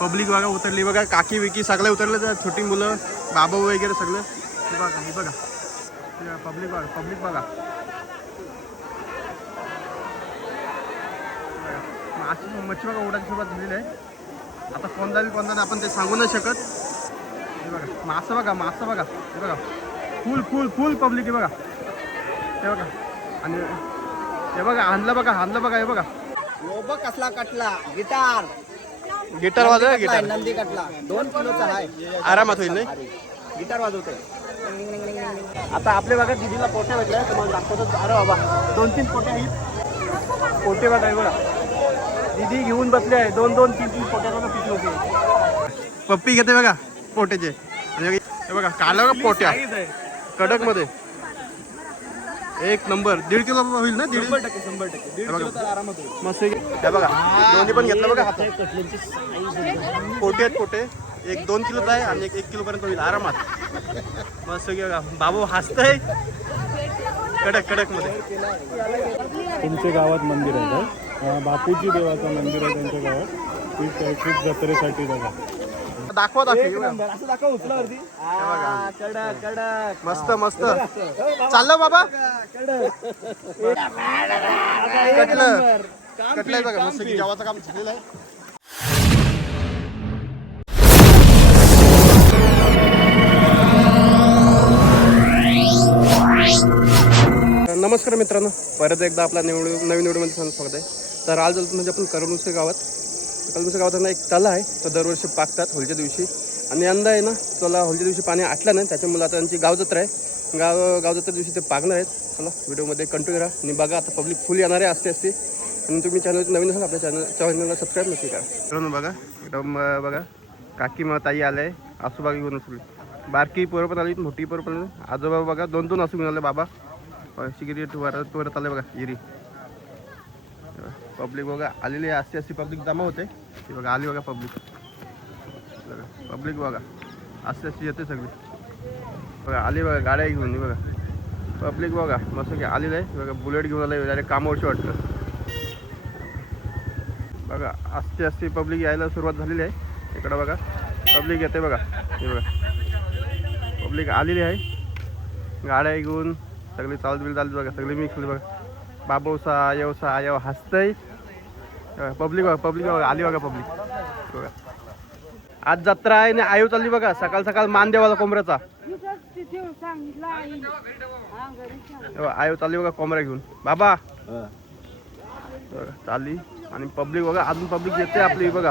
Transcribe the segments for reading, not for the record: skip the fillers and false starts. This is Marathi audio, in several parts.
पब्लिक बघा उतरली बघा, काकी विकी सगळे उतरले, तर छोटी मुलं बाबा वगैरे सगळं हे बघा. हे बघा पब्लिक बघा, पब्लिक बघा. मच्छी बघा ओढायची सुरुवात झालेली आहे. आता कोणता आपण ते सांगू नाही शकत. हे बघा मासं बघा, मासं बघा. हे बघा फुल फुल फुल पब्लिक आहे बघा. हे बघा आणि हे बघा हाणलं बघा, हाणलं बघा. हे बघा कसला कटला गिटार वाजव, गिटार नंदी कटला 2 किलोचा आहे, आरामात होईल नाही. गिटार वाजवते. आता आपल्या बघा दिदीला पोट्या भेटल्या, तुम्हाला दाखवतो. अरे बाबा 2-3 पोट्या आहेत. पोटे बघा, बघा दीदी घेऊन बसले आहे. 2-2, 3-3 पोट्या बघा पिकलो होते. पप्पी घेते बघा पोट्याचे. हे बघा काढलं बघा पोट्या कडक मध्ये. एक नंबर. 1.5 किलो होईल ना? 100% 1.5 किलो तर आरामात होईल. मस्त. हे बघा दोन्ही पण घेतलं बघा हातात. पोटे आहेत पोटे. 1-2 किलोचा आहे आणि 1 किलो पर्यंत होईल आरामात. मस्त बघा बाबू हसतंय कडक मध्ये. तुमच्या गावात मंदिर आहे का? बापूजी देवाचं मंदिर आहे त्यांच्या गावात. खूप जत्रेसाठी बघा. दाखवा असं दाखव उचलावरती. कडक मस्त मस्त चाललं बाबा. कटलंय बघा मस्त की जेवाचं काम झालेलं आहे. नमस्कार मित्रांनो, परत एकदा आपला नवीन व्हिडिओमध्ये स्वागत आहे. तर आज म्हणजे आपण करमुसे गावात ना एक तला आहे. तो दरवर्षी पाकतात होळीच्या दिवशी. आणि यंदा आहे ना त्याला होळीच्या दिवशी पाणी आटलं नाही, त्याच्यामुळे आता त्यांची गावजत्रा आहे. गावजत्रा दिवशी ते पाकणार आहेत. चला व्हिडिओमध्ये कंटिन्यू राहा आणि बघा. आता पब्लिक फुल येणार आहे असते. आणि तुम्ही चॅनल नवीन असाल आपल्या चॅनलला सबस्क्राईब नक्की करा. मित्रांनो बघा एकदम बघा काकी मग ताई आले आसू बागी घेऊन असली. बारकी पोरं पण आली, मोठी पोरं पण आली. आजोबा बघा 2-2 आसू घेऊन आले. बाबा शिगिरी वरत आले बघा इरी. पब्लिक बघा आलेली आहे. अशी पब्लिक जमा होते. ती बघा आली बघा पब्लिक. पब्लिक बघा अशी येते सगळी बघा. आली बघा गाड्या घेऊन. बघा पब्लिक बघा मस्त की आलेलं आहे बघा. बुलेट घेऊन आले डायरेक्ट कामावरची वाटतं बघा. अशी पब्लिक यायला सुरुवात झालेली आहे. इकडं बघा पब्लिक येते बघा. हे बघा पब्लिक आलेली आहे गाड्या घेऊन. सगळी चालत झाली बघा. सगळी मिक्स बघा. बाबूसा आयव हसतंय. पब्लिक बघा आली बघा पब्लिक बघा. आज जत्रा आहे आणि आयव चालली बघा. सकाळ मान देवाला कोंबऱ्याचा. आयव चालली बघा कोंबऱ्या घेऊन. बाबा चालली आणि पब्लिक बघा अजून पब्लिक येते आपली बघा.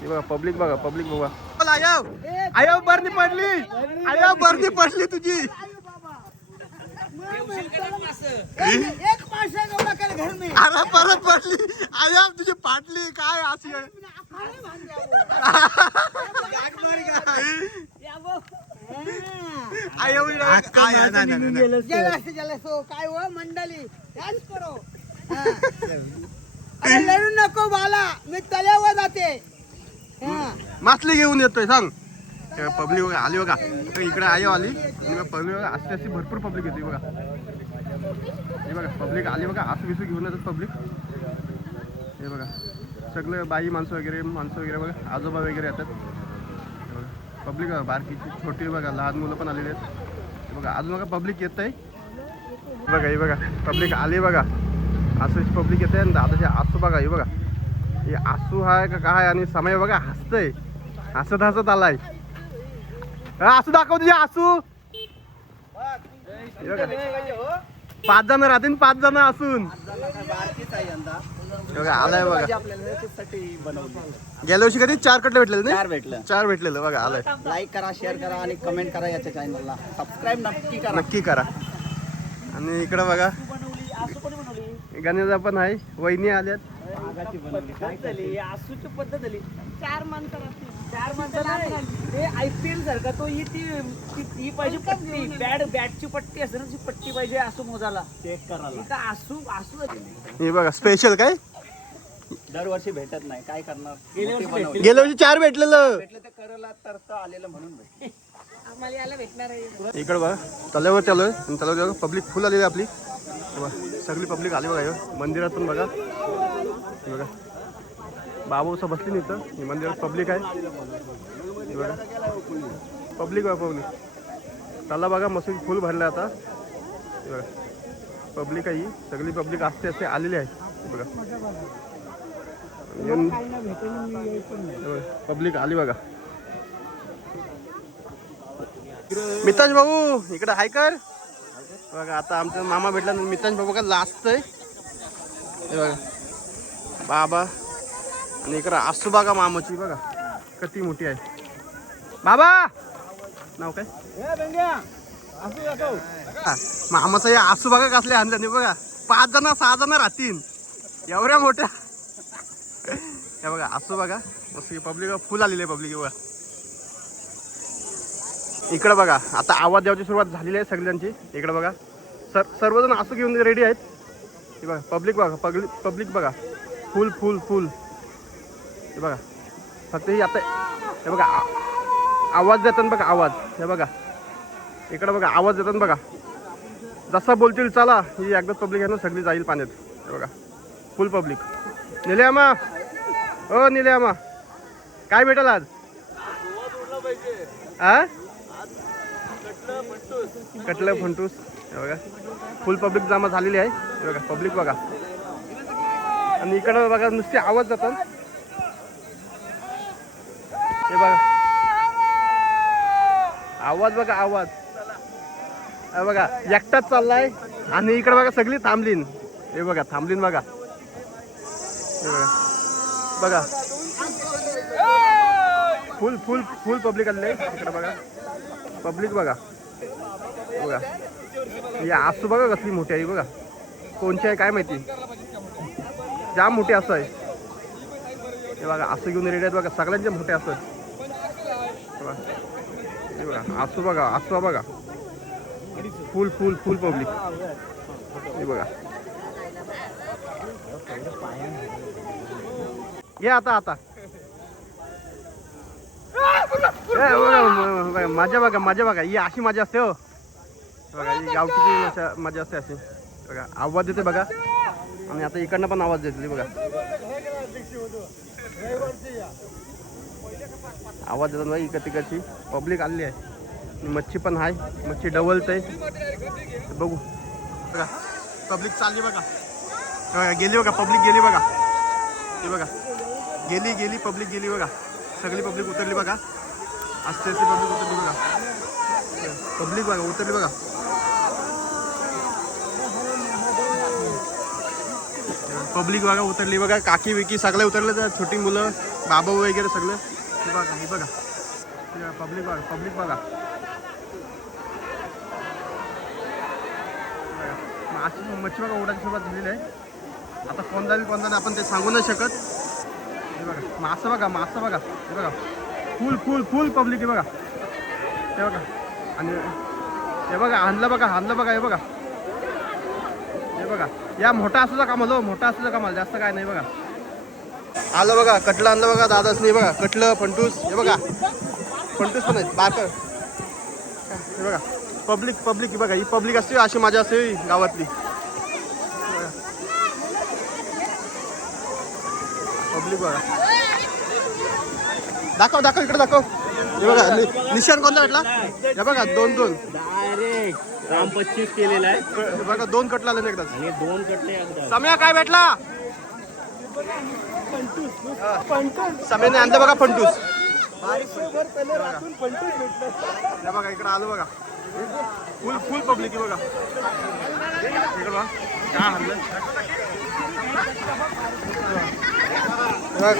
हे बघा पब्लिक बघा. आयव बरणी पडली तुझी. अरे परत पडली. आया तुझी फाटली काय अशी काय हो मंडळी डान्स करो. लढू नको बाला, मी तल्यावर जाते. मासली घेऊन येतोय सांग. पब्लिक बघा आली बघा. इकडे आयो आली. पब्लिक बघा अशी भरपूर पब्लिक येते बघा. हे बघा पब्लिक आली बघा. आसू बिसू घेऊन येतात पब्लिक. हे बघा सगळं बाई माणसं वगैरे बघा. आजोबा वगैरे येतात. पब्लिक बघा बारकीची छोटी बघा. लहान मुलं पण आलेली आहेत. हे बघा अजून बघा पब्लिक येत आहे बघा. हे बघा पब्लिक आली बघा. आसूची पब्लिक येते आणि दादाची आसू बघा. हे बघा हे आसू आहे का काय आणि समय बघा हसतंय. हसत आलाय. आसू दाखव तुझे आसू. 5 जण राहतील. 5 जण असून आलाय बघा. गेल्या वर्षी कधी 4 कटले भेटलेले नाही. 4 भेटलेलं बघा आलाय. लाईक करा, शेअर करा आणि कमेंट करा. याच्या चॅनलला सबस्क्राईब नक्की करा. आणि इकडं बघा गणेशा पण आहे. वहिनी आल्यात. आसूची पद्धत झाली. 4 माणसं IPL सारखा तो ही पाहिजे पट्टी. बॅटची पट्टी असते ना, ती पट्टी पाहिजे आसू मोजाला चेक करायला. आसू हे बघा स्पेशल काय दरवर्षी भेटत नाही. काय करणार. गेल्या वर्षी 4 भेटलेलं. ते करायला तर आलेलं म्हणून आम्हाला याला भेटणार आहे. इकडं बघा तल्यावर चालू आहे. आणि तल्यावर पब्लिक फुल आलेली आपली सगळी पब्लिक आली बघा. मंदिरातून बघा बघा बाबू असं बसली नाही इथं. हे मंदिरात पब्लिक आहे. हे बघा पब्लिक आहे पब्लिक. त्याला बघा मशीन फुल भरलं आता. हे बघा पब्लिक आहे ही सगळी पब्लिक असते असे आलेली आहे. हे बघा पब्लिक आली बघा. मितांश भाऊ इकडे हाय कर बघा. आता आमचा मामा भेटला. मितांश भाऊ का लास्ट आहे. हे बघा बाबा आणि इकडं आसू बघा मामाची बघा किती मोठी आहे. बाबा नाव काय मामाचं या आसू बघा कसले आणले बघा. 5 जण 6 जण राहतील एवढ्या मोठ्या. हे बघा आसू बघा मस्त पब्लिक फुल आलेली आहे पब्लिक. बघा इकडं बघा आता आवाज द्यायची सुरुवात झालेली आहे सगळ्यांची. इकडं बघा सर्वजण आसू घेऊन रेडी आहेत. हे बघा पब्लिक बघा पब्लिक बघा फुल फुल फुल. हे बघा फक्त ही आता हे बघा आवाज देतात बघा आवाज. हे बघा इकडं बघा आवाज देतात बघा. जसा बोलतील चला ही एकदाच पब्लिक आहे ना सगळी जाईल पाण्यात. हे बघा फुल पब्लिक. निलेमा हो निलेमा काय भेटेल आज? कटलं फंटूस. हे बघा फुल पब्लिक जमा झालेली आहे. हे बघा पब्लिक बघा आणि इकडं बघा नुसते आवाज जातात. हे बघा आवाज बघा आवाज. हे बघा एकटाच चाललाय आणि इकडे बघा सगळी थांबलीन. हे बघा थांबलीन बघा. हे बघा बघा फुल फुल फुल पब्लिक आले इकडे बघा पब्लिक बघा. बघा या आसू बघा कसली मोठी आहे बघा. कोणची आहे काय माहिती जाम मोठी असं आहे. हे बघा आसू घेऊन रेडी आहेत बघा सगळ्यांचे मोठे असं. हे बघा आसू बघा आसू बघा फुल फुल फुल पब्लिक. हे बघा घे आता आता मजा बघा मजा बघा. ही अशी मजा असते हो बघा. ही गावठी मजा असते अशी बघा. आवाज देते बघा आणि आता इकडनं पण आवाज देते बघा. आवाज देतात बघा इकडची तिकडची पब्लिक आलेली आहे. मच्छी पण आहे मच्छी डबलच आहे. बघू बघा पब्लिक चालली बघा. गेली बघा पब्लिक गेली बघा. हे बघा गेली गेली पब्लिक गेली बघा. सगळी पब्लिक उतरली बघा. आस्ते आस्ते पब्लिक उतरली बघा. पब्लिक बघा उतरली बघा. पब्लिक बघा उतरली बघा. काकी विकी सगळे उतरले. छोटी मुलं बाबा वगैरे सगळं. हे बघा हे बघा पब्लिक बघा पब्लिक बघा. मच्छी बघा ओढायची सुरुवात झालेली आहे. आता कोण जाईल आपण ते सांगू नाही शकत. हे बघा मासा बघा मासा बघा. हे बघा फुल फुल फुल पब्लिक आहे बघा. हे बघा आणि हे बघा आणलं बघा आणलं बघा. हे बघा हे बघा या मोठा असूचा कामाल हो मोठा असूचा कामाल जास्त काय नाही बघा. आलं बघा कटलं आणलं बघा दादाच नाही बघा. कटलं फंटूस. हे बघा फंटूस पण आहेत बाकर. हे बघा पब्लिक पब्लिक बघा. ही पब्लिक असते अशी मजा असते गावातली. पब्लिक बघा दाखव दाखव इकडे दाखव. हे बघा निशाण कोणता भेटला? हे बघा 2-2 डायरेक्ट राम 25 केलेला आहे. बघा 2 कटला आले एकदाच. आणि 2 कटले एकदा. सम्या काय भेटला? सम्याने आणलं बघा फंटूस. हे बघा इकडे आलो बघा फुल फुल पब्लिक आहे बघा. इकडे बघा काय आणलं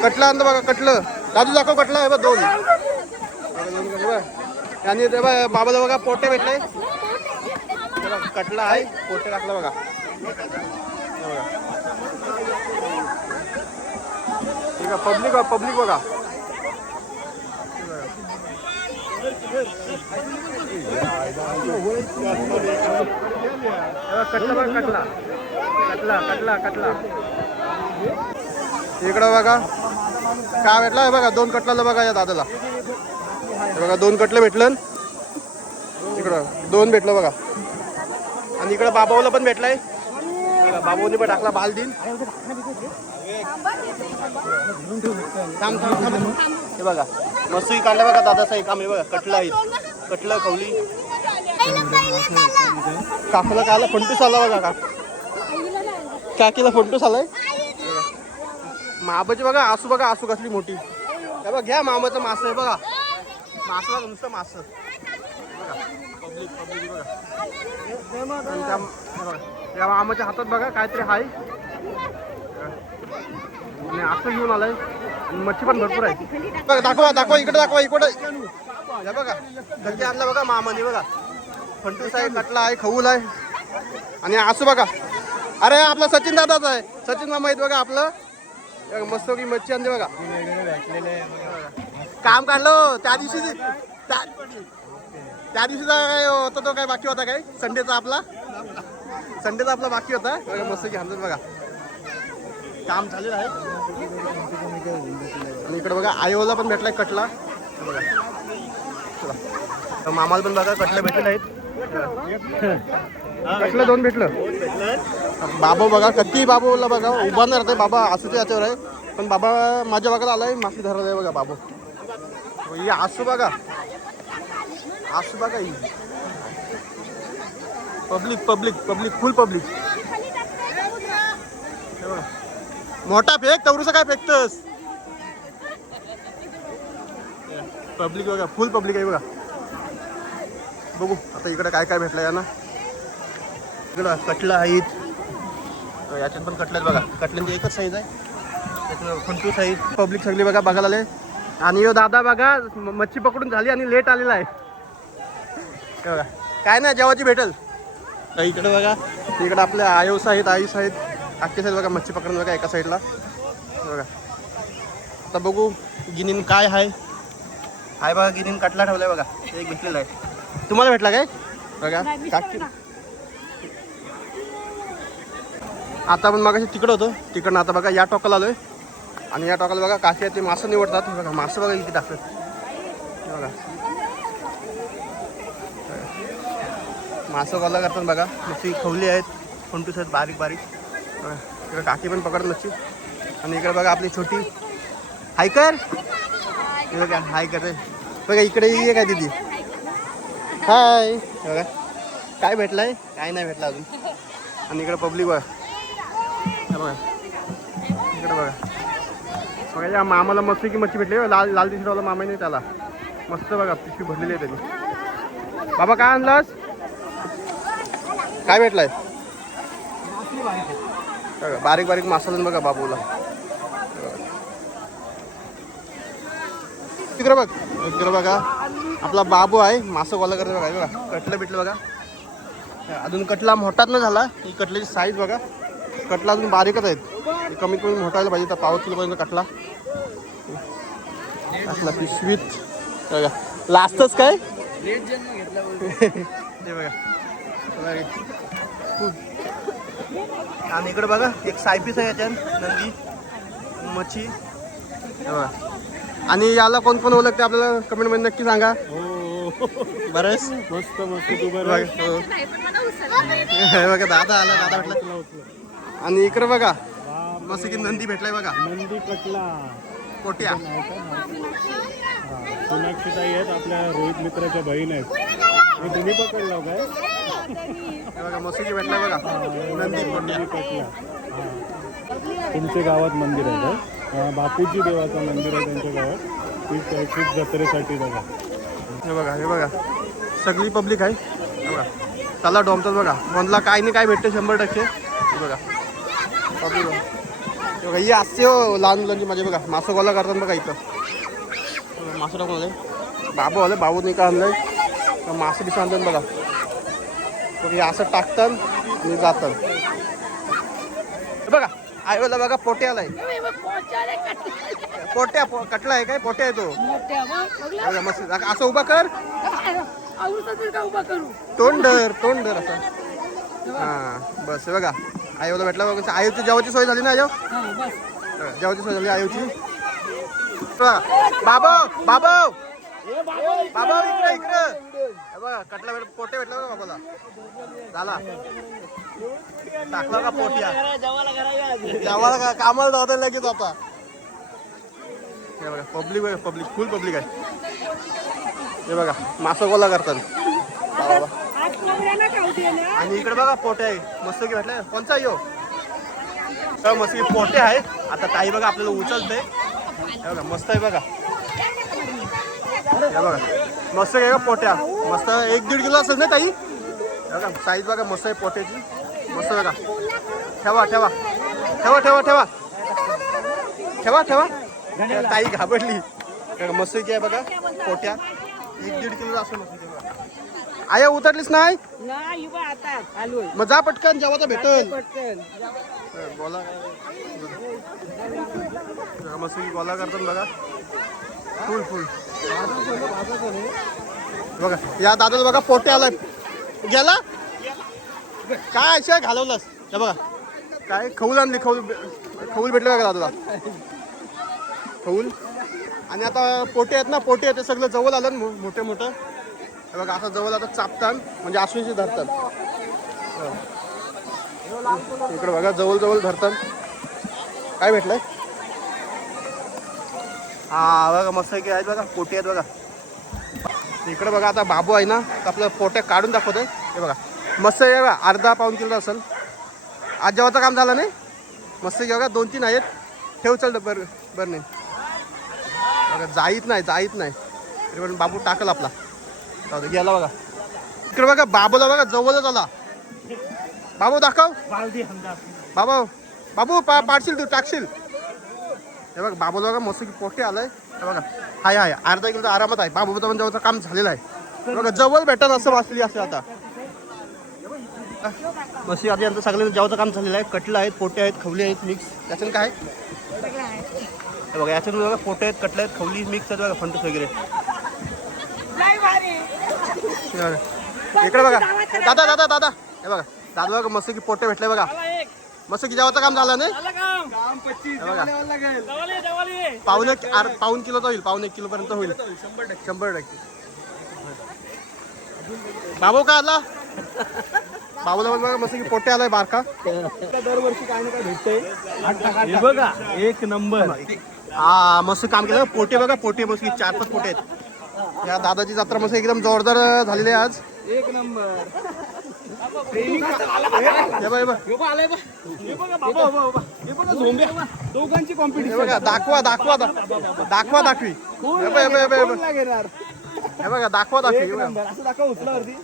कटलं आणलं बघा. कटलं दादू दाखव कटलं आहे बघ 2 आणि ते बघा बाबाला बघा पोटे भेटले. कटला आहे पोटे टाकलं बघा. ठीक आहे पब्लिक पब्लिक बघा. कटला बघा कटला कटला कटला कटला. इकडं बघा काय भेटला आहे बघा. 2 कटला बघा या दादाला. हे बघा 2 कटलं भेटलं. इकडं 2 भेटलं बघा. आणि इकडं बाबाला पण भेटलाय. बाबूने पण टाकला बालदीन. थांब थांब थांब. हे बघा मस्त काढलं बघा दादाचा काम. हे बघा कटलं आहे, कटलं खवली. काकूला कायला फंटूस आला बघा. काकीला फंटूस आलाय. माबाची बघा आसू, बघा आसू कसली मोठी. हे बघा घ्या मामाचं मासं आहे बघा. मासला नुसतं मासं बघा. पब्लिक पब्लिक बघा. आणि त्या मामाच्या हातात बघा काहीतरी आहे आणि असं घेऊन आलाय. आणि मच्छी पण भरपूर आहे बघा. दाखवा दाखवा इकडे दाखवा इकडे. हे बघा धक्के आणला बघा मामाने बघा. फंटूस आहे, कटला आहे, खवूल आहे आणि आसू बघा. अरे आपला सचिन दादाच आहे. सचिन मामा आहेत बघा आपलं. मस्त की मच्छी आणते बघा. काम काढलं त्या दिवशी. त्या दिवशीचा काय होता तो काय बाकी होता काय संडेचा आपला बाकी होता बघा. मस्त की आणतात बघा. काम झालेलं आहे. आणि इकडे बघा आयोला पण भेटलाय कटला बघा. चला मामाला पण बघा कटले भेटलेले आहेत. कटलं 2 भेटलं. बाबा बघा कधी बाबूला बघा उभा नाही राहते बाबा. आसूच्या याच्यावर आहे पण बाबा माझ्या बघायला आलाय. माफी धरत आहे बघा बाबू. ही आसू बघा. आसू बघा ही public public public full public. मोठा फेक तवरूसा काय फेकतस. पब्लिक बघा फुल पब्लिक आहे बघा. बघू आता इकडे काय काय भेटलं यांना. इकडं कटलं आहेत. याच्यात पण कटलं बघा. कटल्यांची एकच साईज आहे. त्याच्यावर फंटूस आहे. पब्लिक सगळी बघा बघायला आले. आणि यो दादा बघा मच्छी पकडून झाली आणि लेट आलेला आहे. बघा काय नाही जेवाची भेटेल. इकडे बघा इकडे आपल्या आयोस आहेत, आईस आहेत, अख्खे साईड बघा मच्छी पकडून बघा एका साईडला बघा. आता बघू गिनीन काय आहे. हाय बघा गिनीन कटला ठेवलाय बघा. एक भेटलेला आहे. तुम्हाला भेटला काय बघा. काकी आता आपण मगाशी तिकडं होतो. तिकडनं आता बघा या टोकाला आलोय. आणि या टोकाला बघा काकी ते मासं निवडतात बघा. मासं बघा किती टाकतात बघा. मासं गोला करतात बघा. मच्छी खवली आहेत, फंटूस आहेत बारीक बारीक. इकडे काकी पण पकडत मच्छी. आणि इकडे बघा आपली छोटी हायकर. हे बघा हायकर बघा. इकडे ये काय दिदी. हाय बघा काय भेटलंय काय नाही भेटलं अजून. आणि इकडे पब्लिक बघा. बघा इकडे बघा बघा. या मामाला मस्त की मच्छी भेटली. लाल लाल दिसरावला मामाने त्याला मस्त बघा पिशवी भरलेली आहे त्याची. बाबा काय आणलास. काय भेटलाय बारीक बारीक मासाला बघा बाबूला. तिकडे बघ इकडे बघा आपला बाबू आहे. मासं गोला करते बघा. बघा कटलं भेटलं बघा. अजून कटला मोठाच न झाला. ही कटल्याची साईज बघा. कटला अजून बारीकच आहेत. कमीत कमी मोठायला पाहिजे. तर 1.5 किलोपर्यंत कटला असला पिशवीत बघा. लास्टच काय ते बघा. आणि इकडे बघा एक सायपीस आहे याच्यात नंदी मच्छी बघा. आणि याला कोण कोण ओळखते आपल्याला कमेंट मध्ये नक्की सांगा. बरंच मस्त मस्त तू बरं. बघा दादा आला. दादा भेटला. आणि इकडे बघा मस्त की नंदी भेटलाय बघा. नंदी कटला पोट्या. सोनाक्षी ताई आहेत आपल्या रोहित मित्राच्या बहीण आहेत. हे तुम्ही पकडला काय. बघा मस्त की भेटलाय बघा नंदी पोट्या. कटला. तुमच्या गावात मंदिर आहे काय. बापूजी देवाचं मंदिर आहे त्यांच्या गावात. तीच जत्रेसाठी बघा. हे बघा सगळी पब्लिक आहे. बघा त्याला डोमतात बघा. म्हणला काय नाही काय भेटते 100%. हे बघा पब्लिक बघा. ही असते हो लहान मुलांची माझे बघा. मासं गोला करतात बघा. इथं मासं टाकून आलंय. बाबू आलं. बाबू नाही का आणलंय. मासं बिसं आणतात बघा. हे असं टाकतात आणि जातात. बघा आयोला बघा पोट्या आलाय. पोट्या कटला आहे काय. पोट्या आहे तो बघा मस्त. असं उभा कर. तोंडर तोंडर असं. हा बस बघा आयोला भेटला बघा. आयोची जेवाची सोय झाली ना. आयो जेवाची सोय झाली आयोची. बाबा बाबा बाबा इकडे इकडे हे बघा कटला पोटे भेटला बघा बाबाला झाला टाकला का पोट्या जेवायला का कामाला जाता लगेच आता हे बघा पब्लिक फुल पब्लिक आहे हे बघा मासा गोला करतात बाबा. आणि इकडे बघा पोटे आहे मस्त की भेटलाय कोणचा यो मस्त की पोटे आहे आता ताई बघा आपल्याला उचलते हे बघा मस्त आहे बघा हे बघा मस्त आहे का पोट्या मस्त 1-1.5 किलो असेल ना ताई बघा साईज बघा मस्त आहे पोट्याची मस्त बघा ठेवा ठेवा ठेवा ठेवा ठेवा ठेवा ठेवा ताई घाबरली मस्त की आहे बघा पोट्या 1-1.5 किलो असेल मस्त आया उतरलीच नाही मग जा पटकन जेव्हा तर भेटल बोला मस्त गोला करतात बघा फुल बघा या दादाला बघा पोटे आलाय गेला काय अशा घालवलास हे बघा काय खऊल आणली खऊल भेटले बघा दादाला खऊल आणि आता पोटे आहेत ना पोटे आहेत ते सगळं जवळ आलं मोठे मोठं हे बघा असं जवळ आता चापतात म्हणजे आश्विशी धरतात इकडे बघा जवळ धरतात काय भेटलंय हा बघा मस्त की आहेत बघा पोटे आहेत बघा इकडे बघा आता बाबू आहे ना आपलं पोट्या काढून दाखवतोय हे बघा मस्त आहे बघा अर्धा-पाऊण किलो असेल आज जेव्हाचं काम झालं नाही मस्त की बघा 2-3 आहेत ठेव चल बरं नाही बघा जाईत नाही तरी पण बाबू टाकल आपला गेला बघा इकडे बघा बाबूला बघा जवळच आला बाबू दाखव बाबू पाडशील तू टाकशील हे बघा बाबूला बघा मस्त की पोटे आलाय हे बघा हाय अर्धा किलो आरामात आहे बाबूचं पण जेव्हाचं काम झालेलं आहे बघा जवळ भेटत असं वाचली असे आता मस्त आता यांचं सगळं जेव्हाचं काम झालेलं आहे कटलं आहेत पोटे आहेत खवली आहेत मिक्स याच्यानं काय हे बघा याच्यातून बघा पोटे आहेत कटले आहेत खवली मिक्स आहेत बघा फंटस वगैरे इकडे बघा दादा हे बघा दादा बघा मस्त की पोटे भेटले बघा मस्त की जेव्हाचं काम झालं नाही पाऊन किलोचा होईल 1.5 किलो पर्यंत होईल 100%. बाबू का आला बाबूला पण बघा मस्त की पोटे आलाय बारका दरवर्षी काय ना काय भेटतंय बघा 1 नंबर हा मस्त काम केलं पोटे बघा पोटे मस्त की 4-5 पोटे आहेत या दादाची जत्रा मस्त एकदम जोरदार झालेली आहे आज 1 नंबर दोघांची कॉम्पिटिशन बघा दाखवी हे बघा दाखवा असं दाखव उचलावरती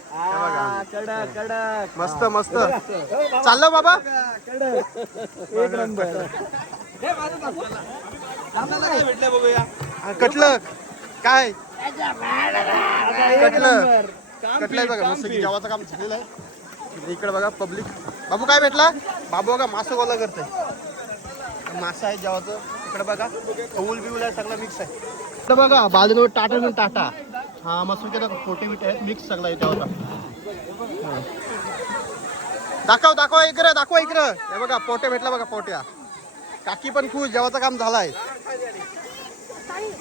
मस्त चाललं बाबा 1 नंबर कटलं काय कटलंय बघा मस्त की जेवाचं काम झालेलं आहे इकडे बघा पब्लिक बाबू काय भेटला बाबू बघा मासा गोला करते मासा आहे जेवाचं इकडे बघा खऊल बिऊल आहे सगळं मिक्स आहे इकडे बघा बाजूला टाटा हा मस्त केला फोटे बिटे आहेत मिक्स सगळं आहे जेवाचा दाखवा इकडं हे बघा पोटे भेटला बघा पोट्या काकी पण खुश जेवाचं काम झालंय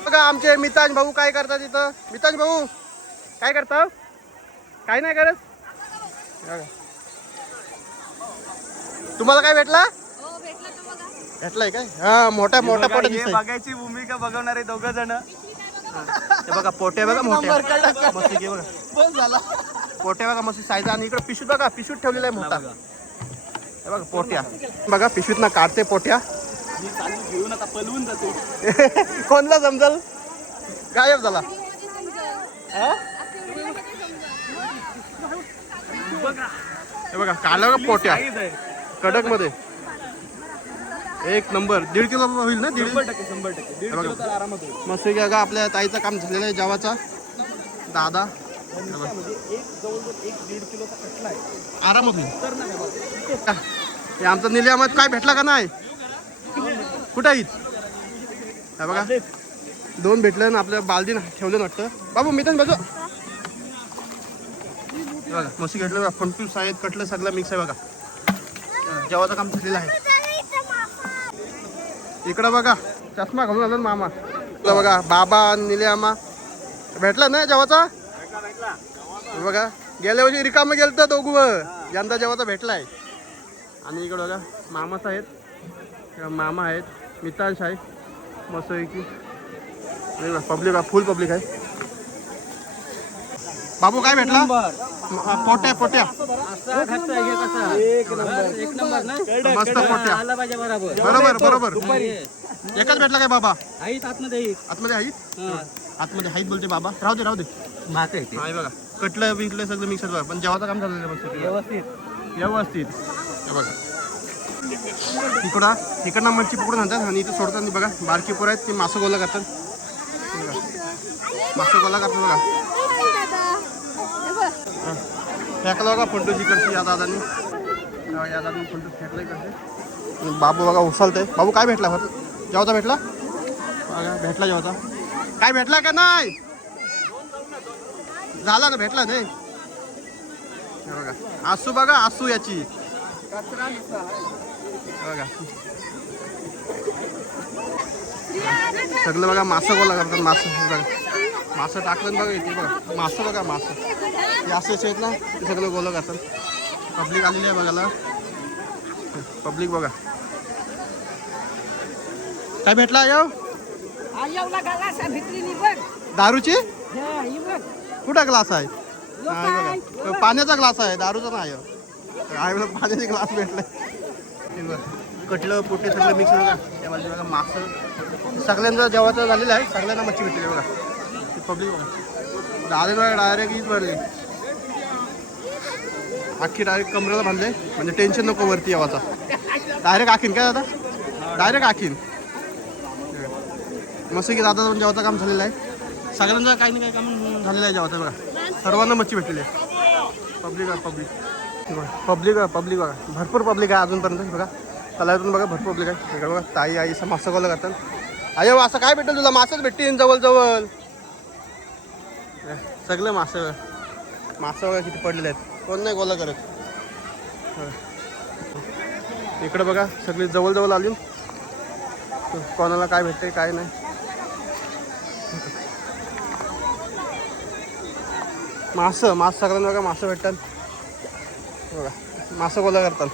बघा आमचे मिताज भाऊ काय करतात इथं मिताज भाऊ काय करता काय नाही करत तुम्हाला काय भेटला भेटलाय काय हा मोठा पोटा दिसतोय बघायची भूमिका बघवणारे 2 जण हे बघा पोटे बघा मोठे मस्त की बघा बस झाला पोटे बघा मस्त साईज आणि इकडे पिशूत बघा पिशूत ठेवलेला आहे मोठा हे बघा पोट्या बघा पिशवीत ना काढते पोट्या घेऊन आता पलवून जातो कोणला समजल गायब झाला हे बघा काढला बघा पोट्या कडक मध्ये 1 नंबर 1.5 किलो होईल ना 100% आरामात होईल मस्त की बघा आपल्या ताईचं काम झालेलं आहे जेवाचा दादा जवळजवळ 1-1.5 किलोचा कटला आहे आरामात होईल हे आमचा निलयामध्ये काय भेटला का नाही कुठं आहेत हे बघा 2 भेटले ना आपल्या बालदीन ठेवलं वाटतं बाबू मिथन बाजू बघा मस्त घेतलं बघा फंटूस आहेत कटलं सगळं मिक्स आहे बघा जेवाचं काम झालेलं आहे इकडं बघा चष्मा घालून आला मामा इकडं बघा बाबा निले आमा भेटला ना जेवाचा बघा. गेल्या वर्षी रिकामं गेलं तर दोघं, यंदा जेवाचा भेटलाय. आणि इकडे बघा मामाच आहेत, मामा आहेत, मितांश आहे मस्त की पब्लिक फुल पब्लिक आहे. बाबू काय भेटला? पोट्या पोट्या मस्त पोट्या. बरोबर बरोबर. एकच भेटला काय बाबा? आतमध्ये आतमध्ये हाईत बोलते बाबा. राहू दे राहू दे. आहे बघा कटलं बिकलं सगळं मिक्सर बघा. पण जेवाचं काम झालं मस्त व्यवस्थित. हे बघा इकडनं मच्छी पकडून आणतात आणि इथं सोडतात. बघा बारकी पोरं आहेत ती मासं गोला करतात. मासं गोला करतात बघा. फेकला बघा फंटू जिकडची या दादानी फंटू फेकला इकडचे. बाबू बघा उचलतंय. बाबू काय भेटला जेवता भेटला बघा. भेटला जेवता काय भेटला का नाही? झाला ना भेटला नाही. बघा आसू बघा आसू याची बघा सगळं बघा. मासं गोला करतात. मासं टाकलं बघा इथे बघा. मासं बघा मासं हे असे आहेत ना ते सगळं गोला करतात. पब्लिक आलेली आहे बघायला. पब्लिक बघा काय भेटला दारूची कुठं ग्लास आहे? बघा पाण्याचा ग्लास आहे दारूचा नाही आहे. पाण्याचे ग्लास भेटलाय. कटलं पोटे सगळं मिक्स बघा. त्या बाजूला बघा मासं सगळ्यांचं जेवायचं झालेलं आहे. सगळ्यांना मच्छी भेटली बघा. पब्लिक बघा डायरेक्ट हीच भरली अख्खी. डायरेक्ट कमरेला बांधले म्हणजे टेन्शन नको वरती यावाचा. डायरेक्ट आखीन काय दादा? डायरेक्ट आखीन मस्त की दादा जेवायचं काम झालेलं आहे. सगळ्यांचं काही ना काही काम झालेलं आहे जेवायचं बघा. सर्वांना मच्छी भेटलेली आहे. पब्लिक बघा भरपूर पब्लिक आहे अजूनपर्यंत बघा. तलावातून बघा भरपूर पब्लिक आहे. इकडे बघा ताई आई असं मासं गोला करतात. अयो असं काय भेटेल तुला? मासच भेटतील जवळ सगळं मासं बघा किती पडलेले आहेत. कोण नाही गोला करत. इकडे बघा सगळी जवळ आली. कोणाला काय भेटते काय नाही. मासं सगळ्यांना बघा मासं भेटतात बघा. मासं गोला करतात.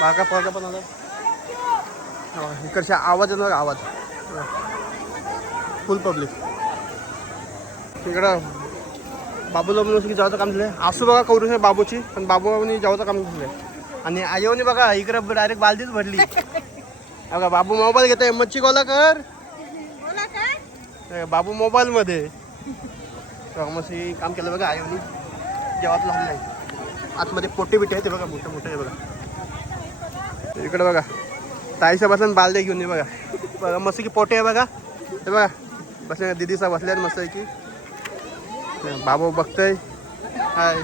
बागा पोरगा पण आला. इकडच्या आवाज आहे ना आवाज फुल पब्लिक. इकडं बाबूला म्हणून जेवायचं काम झालं. आसू बघा कौरू आहे बाबूची पण बाबूनी जेवायचं काम झालं. आणि आयोनी बघा इकडं डायरेक्ट बालदीच भरली बघा. बाबू मोबाईल घेतोय मच्छी गोला कर. बाबू मोबाईल मध्ये मस्त काम केलं बघा. आयोनी जेवायचं झालं नाही. आतमध्ये पोटे बिटे आहे ते बघा मोठे आहे बघा. इकडे बघा ताईच्या बसल्या बालदे घेऊन ये बघा मस्त की पोटे आहे बघा. हे बघा बसल्या दिदीचा बसल्या मस्त आहे की. बाबू बघतोय हाय.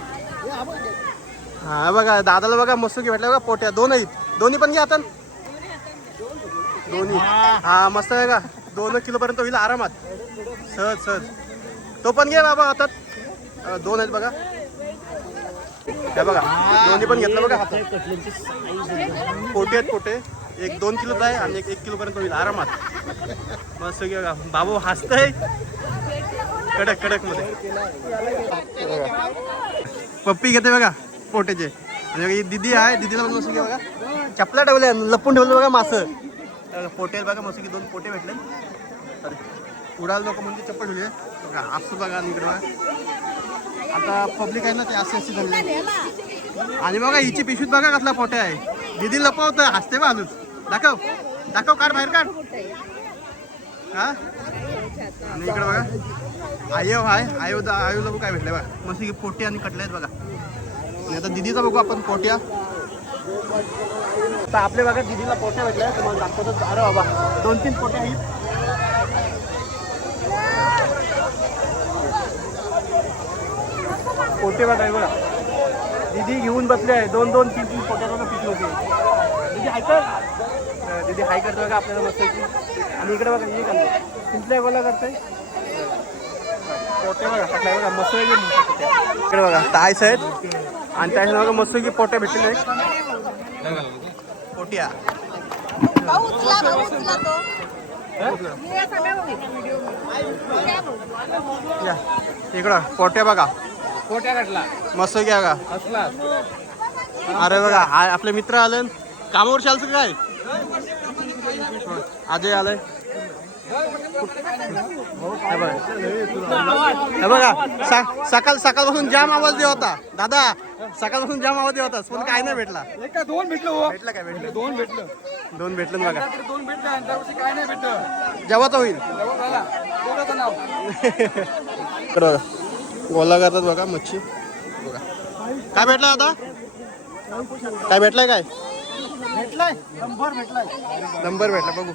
हा बघा दादाला बघा मस्त की भेटल्या बघा पोट्या. दोन आहेत. दोन्ही पण घ्या आता दोन्ही. हा मस्त आहे का. 2 किलोपर्यंत होईल आरामात सहज. तो पण घे बाबा हातात. 2 आहेत बघा. हे बघा दोन्ही पण घेतलं बघा हातात. पोटे 1-2 किलोचा आहे आणि 1 किलोपर्यंत होईल आरामात. मस्त घे बघा. बाबू हसतंय कडक मध्ये. पप्पी घेते बघा पोटेचे. आणि दिदी आहे दिदीला पण मस्त घे बघा. चपला ठेवल्या लपून ठेवलं बघा मासं. पोटे बघा मस्त की 2 पोटे भेटले. उडाल नको म्हणजे चप्पल ठेवली बघा. असं बघा आणि इकडे बघा आता पब्लिक आहे ना ते असे झाले. आणि बघा हिची पिशवीत बघा कसला पोटे आहे. दिदी लपवतं हसते बा अजून. दाखव काढ बाहेर काढ. हा आणि इकडे बघा आयोला बघू काय भेटले बघा. मस्त की पोटे आणि कटले आहेत बघा. आणि आता दिदीचा बघू आपण पोट्या. आता आपल्या बघा दिदीला पोट्या भेटल्या तुम्हाला दाखवतो. अरे बाबा 2-3 पोट्या आहेत. पोटे बघा बघा दिदी घेऊन बसले आहे. 2-3 पोट्याचा पीस होते. दिदी हाय करतो बघा आपल्याला मस्त की. आणि इकडे बघा दिदी करते सिंपल्या गोला करते. पोटे बघा टाकलाय बघा मस्त. इकडे बघा ताईस आहेत आणि त्याच्या बघा मस्त की पोट्या भेटले नाही. पोट्या भाऊ उचला तो. या इकडं पोट्या बघा पोट्या काढला मस्त घ्या का असला अरे बघा आपले मित्र आले कामावर चालतं काय अजय आलाय हे बघा सकाळपासून जाम आवाज देत होता दादा सकाळपासून जाम आवाज देत होता पण काय नाही भेटला दोन भेटलं भेटलं काय भेटलं दोन भेटलं दोन भेटलं ना बघा दोन भेटलं त्यावर्षी काय नाही भेटलं जेव्हाच होईल दोघांचं नाव बघा गोला करतात बघा मच्छी बघा काय भेटलं आता काय भेटलाय काय भेटलाय नंबर भेटलाय नंबर भेटला बघू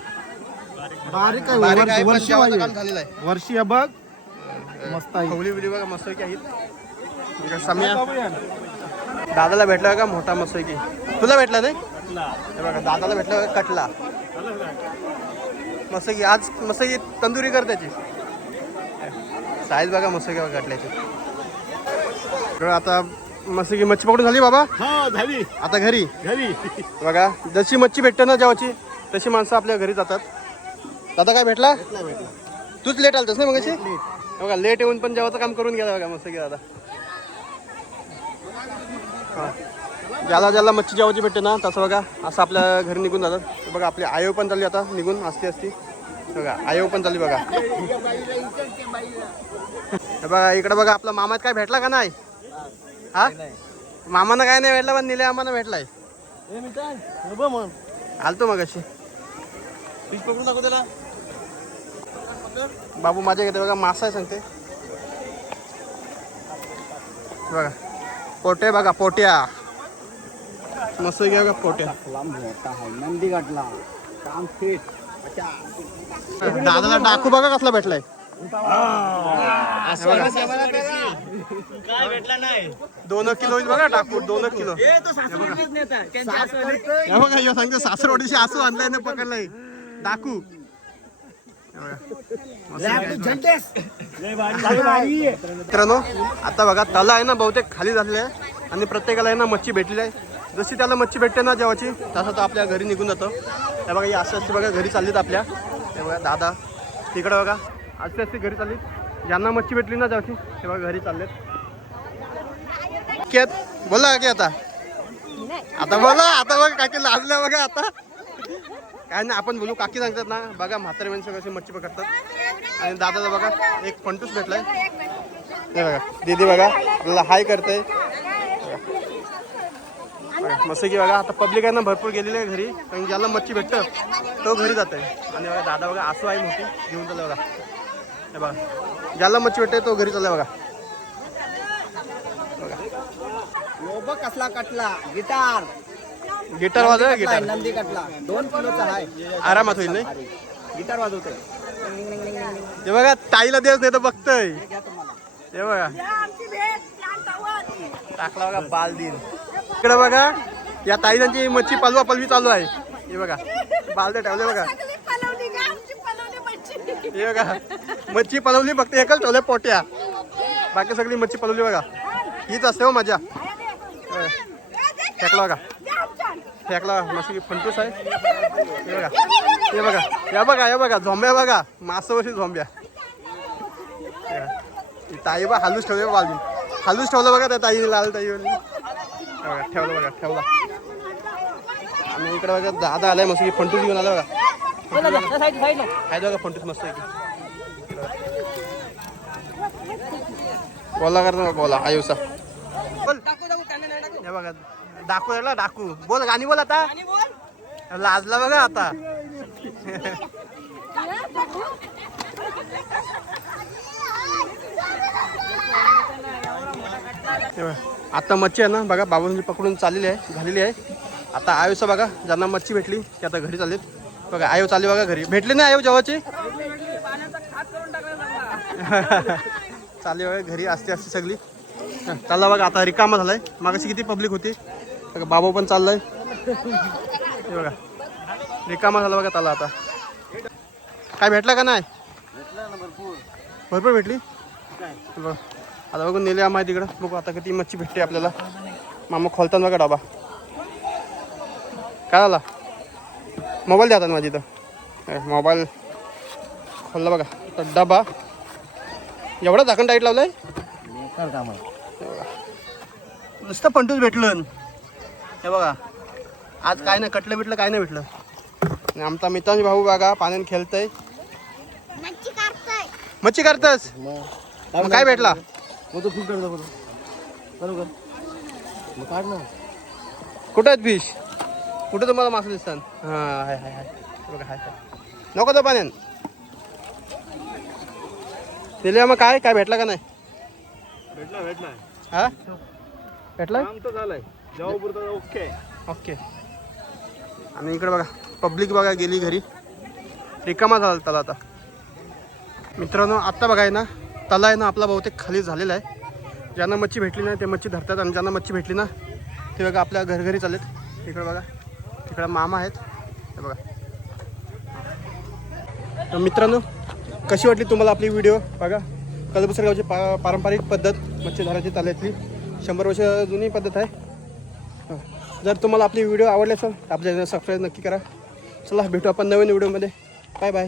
बारीक बारीक आहे, पण वर्षी जेवायचं काम झालेलं आहे वर्षी बघ मस्त आहे खवली बिवली बघा मस्तकी आहेत इकडे सम्या दादाला भेटला का मोठा मस्तकी तुला भेटला नाही हे बघा दादाला भेटला बघा कटला मस्तकी आज मस्तकी तंदुरी कर त्याची साईज बघा मस्तकी बघा कटल्याची बघा आता मस्तकी मच्छी पकडून झाली बाबा हा झाली आता घरी घरी बघा जशी मच्छी भेटते ना जेव्हाची तशी माणसं आपल्या घरी जातात दादा काय भेटला तूच लेट आलतस ना मग बघा लेट येऊन पण जेवाचं काम करून गेला बघा मस्त की दादा हा ज्याला ज्याला मच्छी जेवाची भेटते ना तसं बघा असं आपल्या घरी निघून जातात बघा आपली आयो पण चालली आता निघून असती बघा आयो पण चालली बघा बघा इकडे बघा आपला मामात काय भेटला का नाही हा मामानं काय नाही भेटला पण निले आम्हाला भेटलाय आलतो मग अशी पीस पकडून दाखव त्याला बाबू माझ्या घेते बघा मासा आहे सांगते बघा पोटे बघा पोट्या मस्त घ्या बघा पोट्या नंदी गाठला काम फिट दादाला डाकू बघा कसला भेटलाय काय भेटला नाही 2 किलो होईल बघा डाकू 2 किलो हे बघा ह्यो सांगतो सासरवाडीशी आसू आणलाय ना पकडलाय डाकू मित्रांनो आता बघा तला आहे ना बहुतेक खाली झालेला आहे आणि प्रत्येकाला आहे ना मच्छी भेटलेली आहे जशी त्याला मच्छी भेटते ना जेव्हाची तसं तो आपल्या घरी निघून जातो हे बघा ही असं असते बघा घरी चाललीत आपल्या हे बघा दादा तिकडं बघा असे असते घरी चालली ज्यांना मच्छी भेटली ना जेव्हाची ते बघा घरी चाललेत बोला की आता बोला आता बघा काकी लाजल्या बघा आता काय नाही आपण बोलू काकी सांगतात ना बघा म्हातारे माणसं कशी मच्छी पकडतात आणि दादाला बघा एक फंटूस भेटलाय हे बघा दीदी बघा आपल्याला हाय करते मस्त की बघा आता पब्लिक आहे ना भरपूर गेलेली आहे घरी कारण ज्याला मच्छी भेटतं तो घरी जात आहे आणि बघा दादा बघा आसू आहे मोठी घेऊन चालला बघा हे बघा ज्याला मच्छी भेटते तो घरी चालला बघा बघ कसला कटला गिटार गिटार वाजव गिटार नंदी कटला 2 किलोचा आहे आरामात होईल नाही गिटार वाजवतोय हे बघा ताईला देस नाही तर बघतोय हे बघा टाकला बघा बालदीन इकडे बघा या ताईदांची मच्छी पलवा पलवी चालू आहे हे बघा बालदे ठेवले बघा हे बघा मच्छी पलवली फक्त एकच ठेवले पोट्या बाकी सगळी मच्छी पलवली बघा हीच असते हो मजा फेकला बघा फेकला मस्त फंटूस आहे हे बघा हे बघा या बघा हे बघा झोंब्या बघा मासावरची झोंब्या ताई बा हालूच ठेवले बालदी हालूच ठेवलं बघा त्या ताई लाल ताई बघा ठेवलं बघा ठेवला आणि इकडे बघा दादा आलाय मस्त फंटूस घेऊन आला बघा आहे बघा फंटूस मस्त आहे की बोला करता बोला आयुसा बोल हे बघा डाकू यायला डाकू बोल गाणी बोल आता लाजला बघा आता आता मच्छी आहे ना बघा बाबूंनी पकडून चाललेली आहे झालेली आहे आता आयुसा बघा ज्यांना मच्छी भेटली ते आता घरी चाललेत बघा आयो चालली बघा घरी भेटली नाही आयो जेव्हाची चालली बघा घरी असते असते सगळी चालला बघा आता रिकामा झालाय मागाशी किती पब्लिक होती बघा बाबू पण चाललाय हे बघा रिकामा झाला बघा त्याला आता काय भेटला का नाही भरपूर भेटली बघ आता बघून नेले आम्हाला तिकडं बघू आता किती मच्छी भेटते आपल्याला मामा खोलतात बघा डाबा काय झाला मोबाईल द्या आता माझी तर मोबाईल खोलला बघा तर डबा एवढा झाकण टाईट लावलंय नुसतं पंटूच भेटलं हे बघा आज काय नाही कटलं बिटलं काय नाही भेटलं आणि आमचा मित्रांचे भाऊ बघा पाण्यात खेळतय मच्छी काढतस मग काय भेटला कुठं आहेत फिश कुठं तुम्हाला मासे दिसतात हां हाय हाय हाय बघा हाय हाय नको तो पाण्यात दिले मग काय काय भेटला का नाही भेटला हा भेटला काम तर झालंय जेव्हा ओके ओके आणि इकडे बघा पब्लिक बघा गेली घरी रिकामा झाला तला आता मित्रांनो आत्ता बघा आहे ना तला आहे ना आपला बहुतेक खाली झालेला आहे ज्यांना मच्छी भेटली नाही ते मच्छी धरतात आणि ज्यांना मच्छी भेटली ना ते बघा आपल्या घरघरी चालेत इकडे बघा तिकडे मामा आहेत हे बघा तर मित्रांनो कशी वाटली तुम्हाला आपली व्हिडिओ बघा कलबुसर गावची पारंपरिक पद्धत मच्छी धरायची तल्यातली 100 वर्ष जुनी पद्धत आहे जर तुम्हाला आपली व्हिडिओ आवडली असेल तर आपल्या चॅनल सबस्क्राईब नक्की करा चला भेटू आपण नवीन व्हिडिओमध्ये बाय बाय